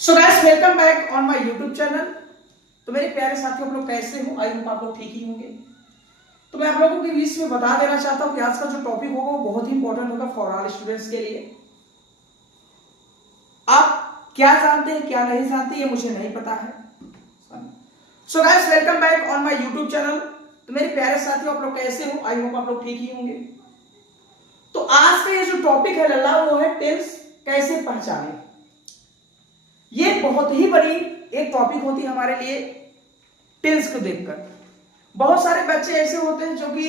So guys welcome back on my YouTube channel. तो मेरे प्यारे साथियों, आप लोग कैसे हो? आई होप आप लोग ठीक ही होंगे। तो मैं आप लोगों के बीच में बता देना चाहता हूं कि आज का जो टॉपिक होगा वो बहुत ही इंपॉर्टेंट होगा फॉर ऑल स्टूडेंट्स के लिए। आप क्या जानते हैं क्या नहीं जानते ये मुझे नहीं पता है। So guys welcome back on my YouTube channel. तो मेरे प्यारे साथियों, आप लोग कैसे हो? आई होप आप लोग ठीक ही होंगे। तो आज का ये जो टॉपिक है लल्ला, वो है टेंस कैसे पहचाने। ये बहुत ही बड़ी एक टॉपिक होती है हमारे लिए। टेंस को देखकर बहुत सारे बच्चे ऐसे होते हैं जो कि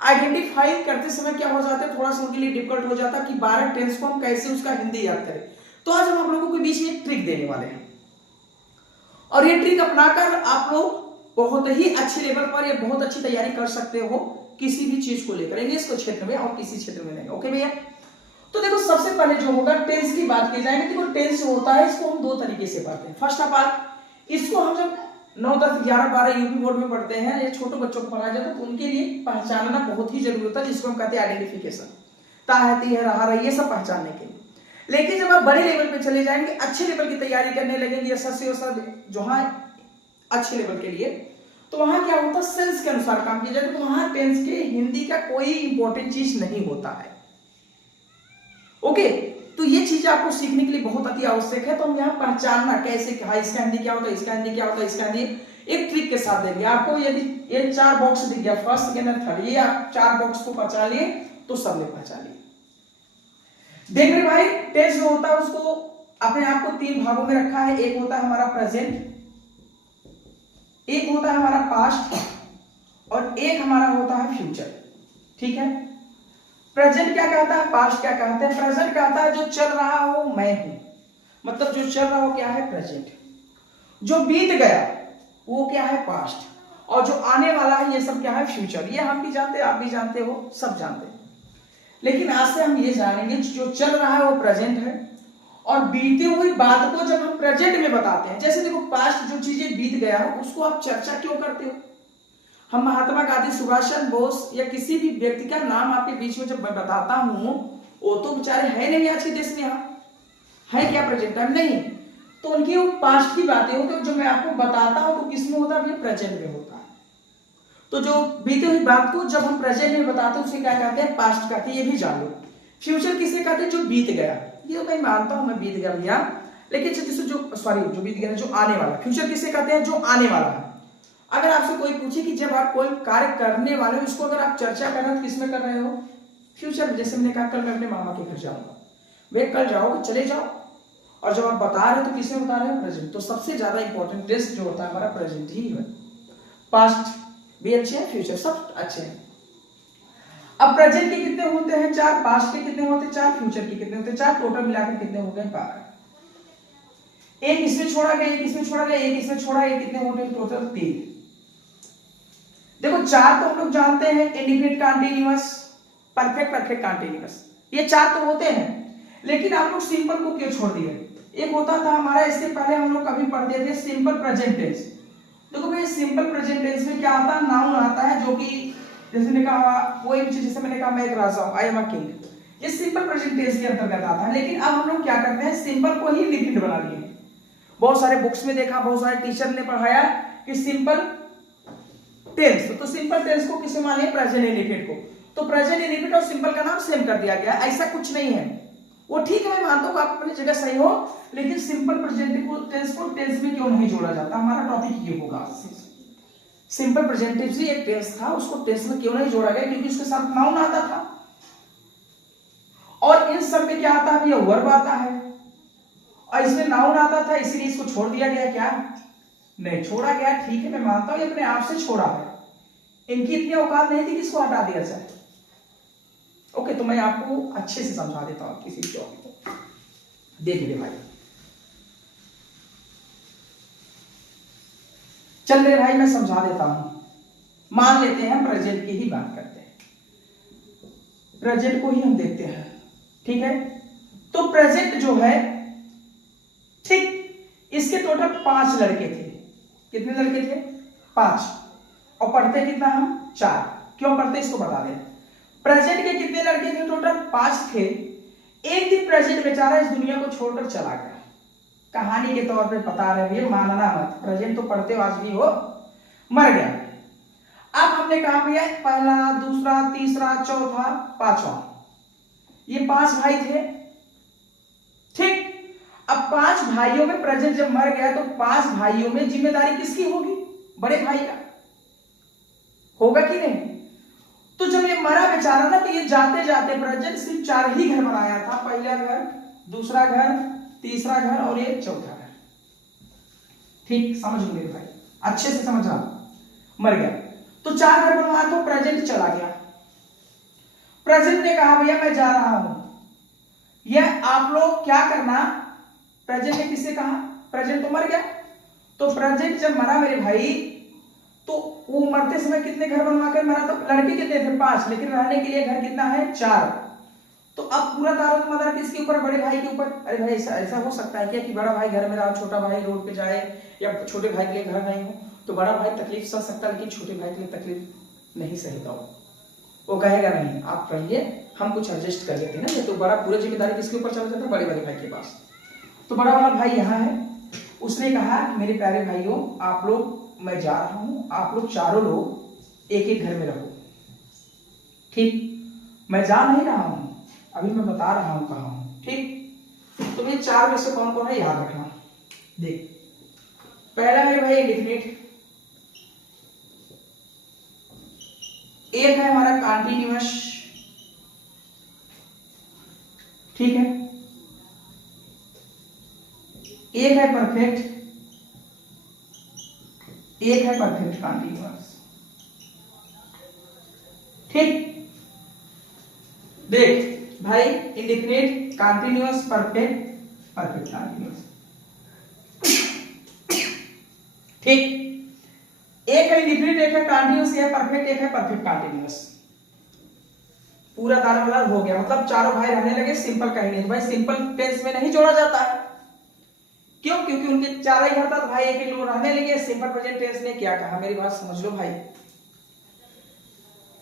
आइडेंटिफाई करते समय क्या हो जाता है, थोड़ा सा उनके लिए डिफिकल्ट हो जाता है कि 12 टेंस को हम कैसे उसका हिंदी याद करें। तो आज हम आप लोगों के बीच में एक ट्रिक देने वाले हैं और ये ट्रिक अपनाकर आप लोग बहुत ही अच्छे लेवल पर या बहुत अच्छी तैयारी कर सकते हो किसी भी चीज को लेकर, इंग्लिश को क्षेत्र में और किसी क्षेत्र में नहीं। ओके भैया, तो देखो सबसे पहले जो होगा टेंस की बात की जाएगी। देखो टेंस जो होता है इसको हम दो तरीके से पढ़ते हैं। फर्स्ट ऑफ ऑल इसको हम जब 9, 10, 11, 12 यूपी बोर्ड में पढ़ते हैं या छोटे बच्चों को पढ़ाया जाता है तो उनके लिए पहचानना बहुत ही जरूरी होता है, जिसको हम कहते हैं आइडेंटिफिकेशन। ता है, ती है, रहा रही, ये सब पहचानने के लिए। लेकिन जब आप बड़े लेवल पे चले जाएंगे, अच्छे लेवल की तैयारी करने लगेंगे जहाँ अच्छे लेवल के लिए, तो वहां क्या होता है सेंस के अनुसार काम किया जाता है। तो वहां टेंस के हिंदी का कोई इंपॉर्टेंट चीज नहीं होता है। ओके, तो ये चीज आपको सीखने के लिए बहुत अति आवश्यक है। तो हम यहाँ पहचानना कैसे, हाँ इसका हिंदी क्या होता है, इसका हिंदी क्या होता है, इसका हिंदी एक ट्रिक के साथ देंगे आपको। यदि ये 4 बॉक्स दिख गया, फर्स्ट, सेकंड और थर्ड, ये आप 4 बॉक्स को पहचान लिए तो सबने पहचान लिया। देख रहे भाई, टेंस जो होता है उसको अपने आप को 3 भागों में रखा है। एक होता है हमारा प्रेजेंट, एक होता है हमारा पास्ट और एक हमारा होता है फ्यूचर। ठीक है, प्रेजेंट क्या कहता है, पास्ट क्या कहते हैं। प्रेजेंट कहता है जो चल रहा हो मैं हूं, मतलब जो चल रहा हो क्या है प्रेजेंट, जो बीत गया वो क्या है पास्ट, और जो आने वाला है ये सब क्या है फ्यूचर। ये हम भी जानते हैं, आप भी जानते हो, सब जानते हैं। लेकिन आज से हम ये जानेंगे जो चल रहा है वो प्रेजेंट है और बीती हुई बात को जब हम प्रेजेंट में बताते हैं, जैसे देखो पास्ट जो चीजें बीत गया हो उसको आप चर्चा क्यों करते हो। हम महात्मा गांधी, सुभाष चंद्र बोस या किसी भी व्यक्ति का नाम आपके बीच में जब मैं बताता हूं, वो तो बेचारे है नहीं आज के देश में, यहाँ है क्या प्रेजेंट टाइम नहीं, तो उनकी वो पास्ट की बातें होती है। जो मैं आपको बताता हूं तो किसमें होता है, प्रेजेंट में होता है। तो जो बीती हुई बात को जब हम प्रेजेंट में बताते हैं उसे क्या कहते हैं, पास्ट कहते हैं, ये भी जान लो। फ्यूचर किसे कहते हैं, जो बीत गया, ये तो मैं मानता हूं मैं बीत गया भैया, लेकिन जो बीत गया जो आने वाला। फ्यूचर किसे कहते हैं, जो आने वाला है। अगर आपसे कोई पूछे कि जब आप कोई कार्य करने वाले हो इसको अगर आप चर्चा कर रहे हो तो किसमें कर रहे हो, फ्यूचर में। जैसे मैंने कहा कल मैं अपने मामा के घर जाऊंगा, वे कल जाओगे चले जाओ, और जब आप बता रहे हो तो किसमें बता रहे हो, प्रेजेंट। तो सबसे ज्यादा इंपॉर्टेंट टेस्ट जो होता है हमारा प्रेजेंट ही है। पास्ट भी अच्छे हैं, फ्यूचर सब अच्छे हैं। अब प्रेजेंट के कितने होते हैं, 4, पास्ट के कितने होते हैं, 4, फ्यूचर के कितने होते हैं, 4, टोटल मिलाकर कितने हो गए, 12। एक इसमें छोड़ा गया, एक इसमें छोड़ा गया, एक इसमें छोड़ा, एक कितने होते हैं, टोटल 3। देखो 4 तो हम लोग जानते हैं, इंडिफिनिट कंटीन्यूअस, परफेक्ट कंटीन्यूअस, ये 4 तो होते हैं। लेकिन आप लोग सिंपल को क्यों छोड़ दिए। एक होता था हमारा, इससे पहले हम लोग कभी पढ़ते थे सिंपल प्रेजेंट टेंस। देखो भाई सिंपल प्रेजेंट टेंस में क्या आता है, नाउन आता है, जो कि जैसे मैंने कहा कोई भी चीज, जैसे मैंने कहा मैं एक राजा हूं, आई एम अ किंग, ये सिंपल प्रेजेंट टेंस के अंतर्गत आता है। लेकिन अब हम लोग क्या करते हैं, सिंपल को ही इंडिफिनिट बना दिए। बहुत सारे बुक्स में देखा, बहुत सारे टीचर ने पढ़ाया कि सिंपल टेंस, तो सिंपल टेंस को किसे माने, प्रेजेंट इंडिफिनिट को। तो प्रेजेंट इंडिफिनिट और सिंपल का नाम सेम कर दिया गया, ऐसा कुछ नहीं है। वो ठीक है, मैं मानता हूं आप अपनी जगह सही हो, लेकिन सिंपल प्रेजेंट टेंस को टेंस में क्यों नहीं जोड़ा जाता, हमारा टॉपिक ये होगा। सिंपल प्रेजेंट टेंस भी एक टेंस था, उसको टेंस में क्यों नहीं जोड़ा गया, क्योंकि उसके साथ नाउन आता था और इन सब में क्या आता है, ये वर्ब आता है और इसमें नाउन आता था, इसीलिए इसको छोड़ दिया गया। क्या नहीं छोड़ा गया, ठीक है मैं मानता हूं ये अपने आप से छोड़ा है, इनकी इतनी औकात नहीं थी कि इसको हटा दिया जाए। ओके, तो मैं आपको अच्छे से समझा देता हूं किसी टॉपिक को, देख लीजिए भाई। चल मेरे भाई मैं समझा देता हूं। मान लेते हैं प्रेजेंट की ही बात करते हैं, प्रेजेंट को ही हम देखते हैं, ठीक है। तो प्रेजेंट जो है, ठीक इसके टोटल 5 लड़के थे। कितने लड़के थे, 5, और पढ़ते कितना हम, 4। क्यों पढ़ते इसको बता दें। प्रेजेंट के कितने लड़के थे, टोटल 5 थे। एक दिन प्रेजेंट बेचारा इस दुनिया को छोड़कर चला गया। कहानी के तौर पे बता रहे भैया, मानना मत, प्रेजेंट तो पढ़ते हो आज भी हो। मर गया। अब हमने कहा भैया पहला, दूसरा, तीसरा, चौथा, पांचवा, ये 5 भाई थे। ठीक, अब 5 भाइयों में प्रेजेंट जब मर गया तो 5 भाइयों में जिम्मेदारी किसकी होगी? बड़े भाई का होगा कि नहीं? तो जब ये मरा बेचारा ना, तो ये जाते जाते प्रेजेंट सिर्फ 4 ही घर बनाया था। पहला घर, दूसरा घर, तीसरा घर और ये चौथा घर। ठीक, समझ लो मेरे भाई, अच्छे से समझना। मर गया तो 4 घर बनवाया तो प्रेजेंट चला गया। प्रेजेंट ने कहा भैया मैं जा रहा हूं। यह आप लोग क्या करना, प्रेजेंट ने किससे कहा? प्रेजेंट तो मर गया। तो प्रेजेंट जब मरा मेरे भाई, तो वो मरते समय कितने घर बनवा कर मरा? तो लड़के कितने थे? 5, लेकिन रहने के लिए घर कितना है? 4। तो अब पूरा दारोमदार किसके ऊपर? बड़े भाई के ऊपर। अरे भाई ऐसा हो सकता है क्या कि बड़ा भाई घर में रहा, छोटा भाई रोड पे जाए, या छोटे भाई के लिए घर नहीं हो, तो बड़ा भाई तकलीफ सह सकता है लेकिन छोटे भाई के लिए तकलीफ नहीं सहता हो। वो कहेगा नहीं आप रहिए, हम कुछ एडजस्ट कर लेते हैं ना। ये तो बड़ा पूरा जिम्मेदारी किसके ऊपर चला जाता है? बड़े वाले भाई के पास। तो बड़ा वाला भाई यहाँ है, उसने कहा कि मेरे प्यारे भाइयों आप लोग, मैं जा रहा हूं, आप लोग चारों लोग एक एक घर में रहो। ठीक, मैं जा नहीं रहा हूं, अभी मैं बता रहा हूं कहां हूं। ठीक, तो ये 4 में से कौन कौन है याद रखना। देख, पहला मेरे भाई इंडेफिनिट, एक है हमारा कॉन्टिन्यूअस, ठीक है, एक है परफेक्ट, एक है परफेक्ट कॉन्टिन्यूअस। ठीक, देख भाई, indefinite, continuous, perfect, perfect continuous. ठीक, एक है इंडेफिनिट, एक है कॉन्टिन्यूअस, एक है परफेक्ट, एक है परफेक्ट कॉन्टिन्यूअस। पूरा दारोमदार हो गया, मतलब चारों भाई रहने लगे सिंपल कहेंगे। भाई सिंपल टेंस में नहीं जोड़ा जाता है, क्यों? क्योंकि उनके 4 ही घर था तो भाई एक लोग रहने लगे। सिंपल प्रेजेंट टेंस ने क्या कहा, मेरी बात समझ लो भाई।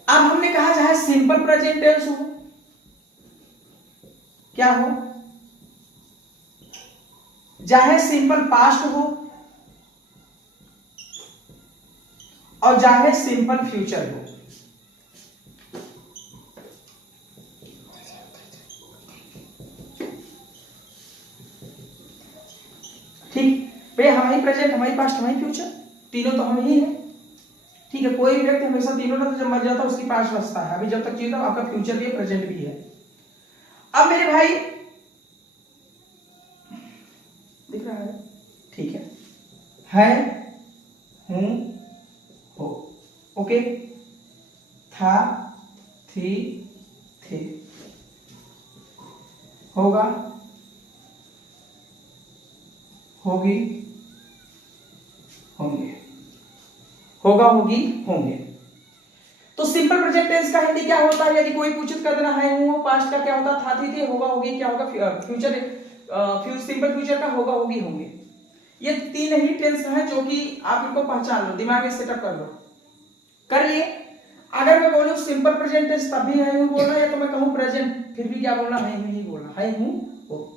अब हमने कहा चाहे सिंपल प्रेजेंट टेंस हो, क्या हो, चाहे सिंपल पास्ट हो, और चाहे सिंपल फ्यूचर हो। ठीक, भैया हमारी प्रेजेंट, हमारी पास्ट, हमारी फ्यूचर, तीनों तो हम ही हैं। ठीक है, कोई भी व्यक्ति हमेशा तीनों ना, तो जब मर जाता है उसकी पास्ट बचता है, अभी जब तक जीता आपका फ्यूचर भी है, प्रेजेंट भी है। अब मेरे भाई दिख रहा है? ठीक है, हूं, हो, ओके, था, थी, थे, होगा, होगी, होंगे, होगा, होगी, होंगे। तो सिंपल प्रेजेंट टेंस का हिंदी क्या होता है? यदि कोई पूछित कर देना है हूं, पास्ट का क्या होता? था, थी, थे, होगा, होगी, क्या होगा? फ्यूचर, सिंपल फ्यूचर का होगा, होगी, होंगे। ये 3 ही टेंस हैं जो कि आप इनको पहचान लो, दिमाग में सेटअप कर लो, कर लिए। अगर मैं बोलूं सिंपल प्रेजेंट टेंस तब भी है हूं बोलना, या तो मैं कहूं प्रेजेंट फिर भी क्या बोलना? है हूं ही बोलना, है हूं हो।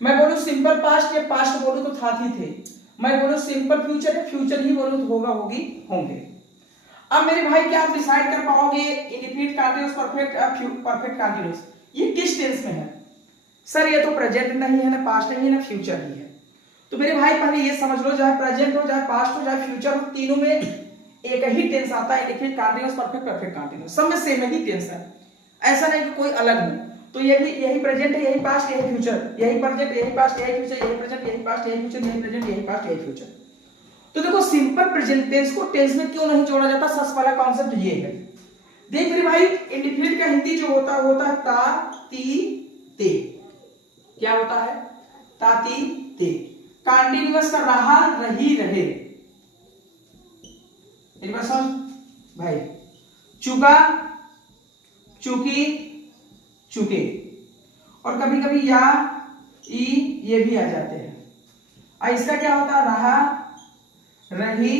मैं बोलूं सिंपल पास्ट या पास्ट बोलूं तो था, थी, थे। मैं बोलूं सिंपल फ्यूचर या फ्यूचर ही बोलूं तो होगा, होगी, होंगे। अब मेरे भाई क्या आप डिसाइड कर पाओगे indefinite continuous, perfect, perfect continuous ये किस टेंस में है? सर ये तो प्रेजेंट नहीं है, ना पास्ट नहीं है, ना फ्यूचर नहीं है। तो मेरे भाई पहले ये समझ लो, चाहे प्रेजेंट हो, चाहे पास्ट हो, चाहे फ्यूचर हो, तीनों में एक ही टेंस आता है, indefinite continuous, perfect, perfect continuous, सब में सेम ही टेंस है, ऐसा नहीं कि कोई अलग हो। तो यही प्रेजेंट है, यही पास्ट, यही फ्यूचर, यही प्रेजेंट, यही पास्ट, यही फ्यूचर, यही प्रेजेंट, यही पास्ट, यही फ्यूचर, यही प्रेजेंट, यही पास्ट, यही फ्यूचर। तो देखो सिंपल प्रेजेंट टेंस को टेंस में क्यों नहीं जोड़ा जाता? सबसे पहला कॉन्सेप्ट ये है। देख मेरे भाई, इंडेफिनिट का हिंदी जो होता है ता, ती, ते। क्या होता है? ता, ती, ते। कॉन्टिन्यूअस का रहा, रही, रहे। मेरी बात समझ भाई? चुका, चुकी, चुके, और कभी कभी या, ई, ये भी आ जाते हैं। और इसका क्या होता है? रहा, रही,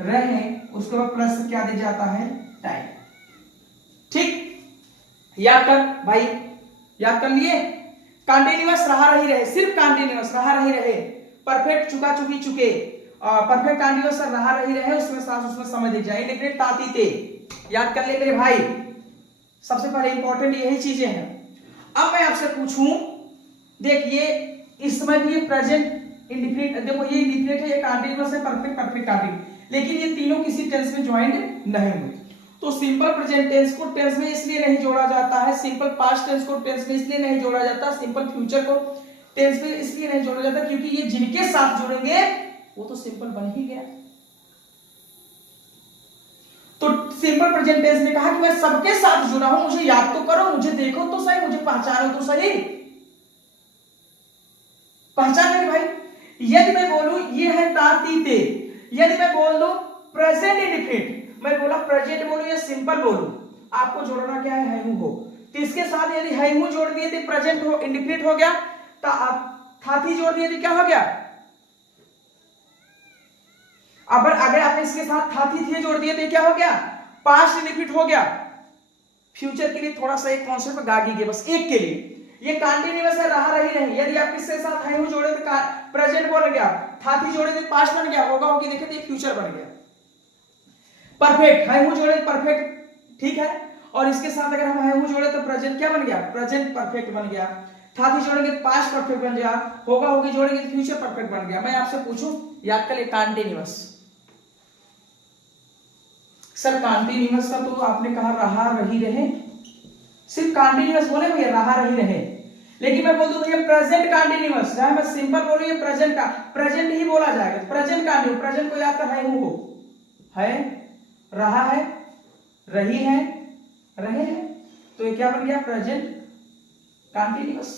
रहे, उसके बाद प्लस क्या दिया जाता है? टाइम। ठीक, याद कर भाई, याद कर लिए? कंटिन्यूअस रहा रही रहे, सिर्फ कंटिन्यूअस रहा रही रहे, परफेक्ट चुका चुकी चुके, परफेक्ट कंटिन्यूअस रहा रही रहे, उसमें सांस उसमें समय दिख जाए, इंडिफिनिट ताती ते, याद कर ले मेरे भाई, सबसे पहले इंपॉर्टेंट यही चीजें हैं। अब मैं आपसे पूछूं, देखिए इसमें भी प्रेजेंट इंडिफिनिट, देखो ये इंडिफिनिट है, ये कंटिन्यूअस है, परफेक्ट परफेक्ट कंटिन्यूअस, लेकिन ये तीनों किसी टेंस में ज्वाइंट नहीं हुए। तो सिंपल प्रेजेंट टेंस को टेंस में इसलिए नहीं जोड़ा जाता है, सिंपल पास्ट टेंस को टेंस में इसलिए नहीं जोड़ा जाता, सिंपल फ्यूचर को टेंस में इसलिए नहीं जोड़ा जाता क्योंकि ये जिनके साथ जुड़ेंगे वो तो सिंपल बन ही गया। तो सिंपल प्रेजेंट टेंस ने कहा कि मैं सबके साथ जुड़ा हूं, मुझे याद तो करो, मुझे देखो तो सही, मुझे पहचानो तो सही, पहचान मेरे भाई। यदि मैं बोलूं ये है तातीते, यदि मैं बोल दूं प्रेजेंट इंडिफिनिट, मैं बोला प्रेजेंट बोलूं या सिंपल बोलूं, आपको जोड़ना क्या है, है हो। तो इसके साथ यदि है हूं जोड़ दिए तो प्रेजेंट हो इंडिफिनिट हो गया, थाथी जोड़ दिए तो क्या हो गया, अब अगर आप इसके साथ थाथी थे जोड़ दिए तो क्या हो गया, पास्ट इंडिफिनिट हो गया। फ्यूचर के लिए थोड़ा सा एक कॉन्सेप्ट गागी के बस एक के लिए, ये कंटिन्यूअस है, रहा रही नहीं, यदि आप इसके साथ है हूं जोड़े तो प्रेजेंट बोल गया, थाथी जोड़े तो पास्ट बन गया, होगा होगी देखे तो फ्यूचर बन गया। परफेक्ट है हूं जोड़े परफेक्ट ठीक है, और इसके साथ अगर हम है हूं जोड़े तो प्रेजेंट क्या बन गया, प्रेजेंट परफेक्ट बन गया। थाथी जोड़ेंगे तो पास्ट परफेक्ट बन गया, होगा होगी जोड़ेंगे तो फ्यूचर परफेक्ट बन गया। मैं आपसे पूछूं, याद कर ले कंटिन्यूअस, सर कंटिन्यूअस का तो आपने कहा रहा रही रहे, सिर्फ कंटिन्यूअस बोले भैया रहा रही रहे, लेकिन मैं बोल दूं भैया प्रेजेंट कंटिन्यूअस, चाहे मैं सिंपल बोलूं ये प्रेजेंट का प्रेजेंट ही बोला जाएगा, प्रेजेंट कंटिन्यूअस, प्रेजेंट को याद कर है हूं को, है रहा है, रही है, रहे हैं, तो ये क्या बन गया present continuous.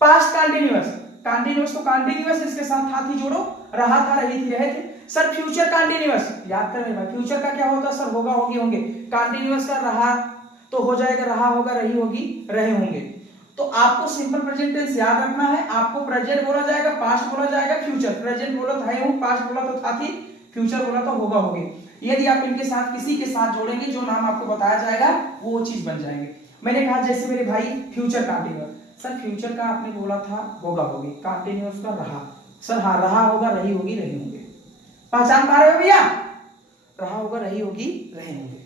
Past continuous, continuous तो कंटिन्यूअस इसके साथ था थी जोड़ो, रहा था रही थी रहे थे। सर फ्यूचर कंटिन्यूअस, याद कर मेरे भाई फ्यूचर का क्या होता है सर, होगा होगी होंगे, कंटिन्यूअस का रहा तो हो जाएगा रहा होगा रही होगी रहे होंगे। तो आपको सिंपल प्रेजेंट टेंस याद रखना है, आपको प्रेजेंट बोला जाएगा, पास्ट बोला जाएगा, फ्यूचर, प्रेजेंट बोला तो है हूं, पास्ट बोला तो था थी, फ्यूचर बोला तो होगा होगी। यदि आप इनके साथ किसी के साथ जोड़ेंगे जो नाम आपको बताया जाएगा वो चीज बन जाएंगे। मैंने कहा जैसे मेरे भाई फ्यूचर कंटिन्यूअस, सर फ्यूचर का आपने बोला था होगा होगी, कंटिन्यूअस का रहा, सर हाँ रहा होगा रही होगी रहे होंगे, पहचान पा रहे हो भैया, रहा होगा रही होगी रहे होंगे।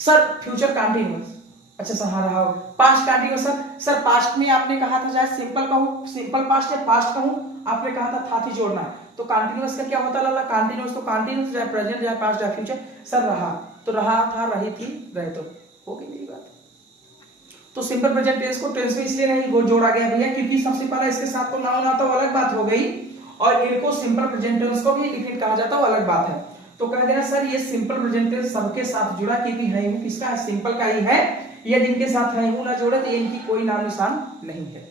सर फ्यूचर कंटिन्यूअस, अच्छा सर हाँ रहा होगा। पास्ट कंटिन्यूअस, सर पास्ट में आपने कहा था चाहे सिंपल कहूं, सिंपल पास्ट या पास्ट कहूं, आपने कहा था थी जोड़ना है, तो कंटिन्यूअस का क्या होता है लाला, कंटिन्यूअस तो कंटिन्यूअस चाहे प्रेजेंट चाहे पास्ट चाहे फ्यूचर, सर रहा तो रहा था रही थी रहे तो हो गई मेरी बात। तो सिंपल प्रेजेंट टेंस को टेंस में इसलिए नहीं जोड़ा गया भैया क्योंकि सबसे पहले इसके साथ तो नाउन आता है, अलग बात हो गई, और इनको सिंपल प्रेजेंट टेंस को भी इंडिफिनिट कहा जाता है, अलग बात है। तो कह देना सर ये सिंपल प्रेजेंट टेंस सबके साथ जुड़ा क्योंकि है हूं किसका है, सिंपल का ही है, यदि इनके साथ है हूं ना जोड़े तो इनकी कोई नाम निशान नहीं है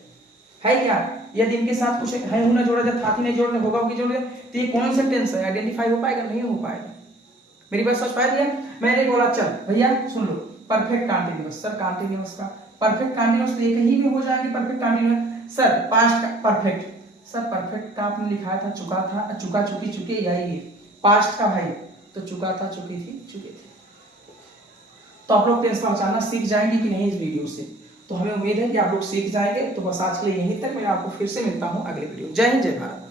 क्या, यदि इनके साथ कुछ है हूं ना जोड़ा जाए, था नहीं जोड़ने होगा होगी जोड़े, तो ये कौन सा टेंस है, आइडेंटिफाई हो पाएगा नहीं हो पाएगा। मेरी बात समझ पाए भैया, मैंने बोला चल भैया सुन लो, परफेक्ट कंटिन्यूअस, सर कंटिन्यूअस का परफेक्ट कंटिन्यूअस एक ही में हो जाएंगे, परफेक्ट कंटिन्यूअस। सर पास्ट का परफेक्ट, सर परफेक्ट का आपने लिखा था चुका था, चुका चुकी चुके, यही पास्ट का भाई तो चुका था चुकी थी चुके थे। तो आप लोग टेंस पहचानना सीख जाएंगे कि नहीं इस वीडियो से, तो हमें उम्मीद है कि आप लोग सीख जाएंगे। तो बस आज के लिए यहीं तक, मैं आपको फिर से मिलता हूं अगले वीडियो। जय हिंद जय भारत।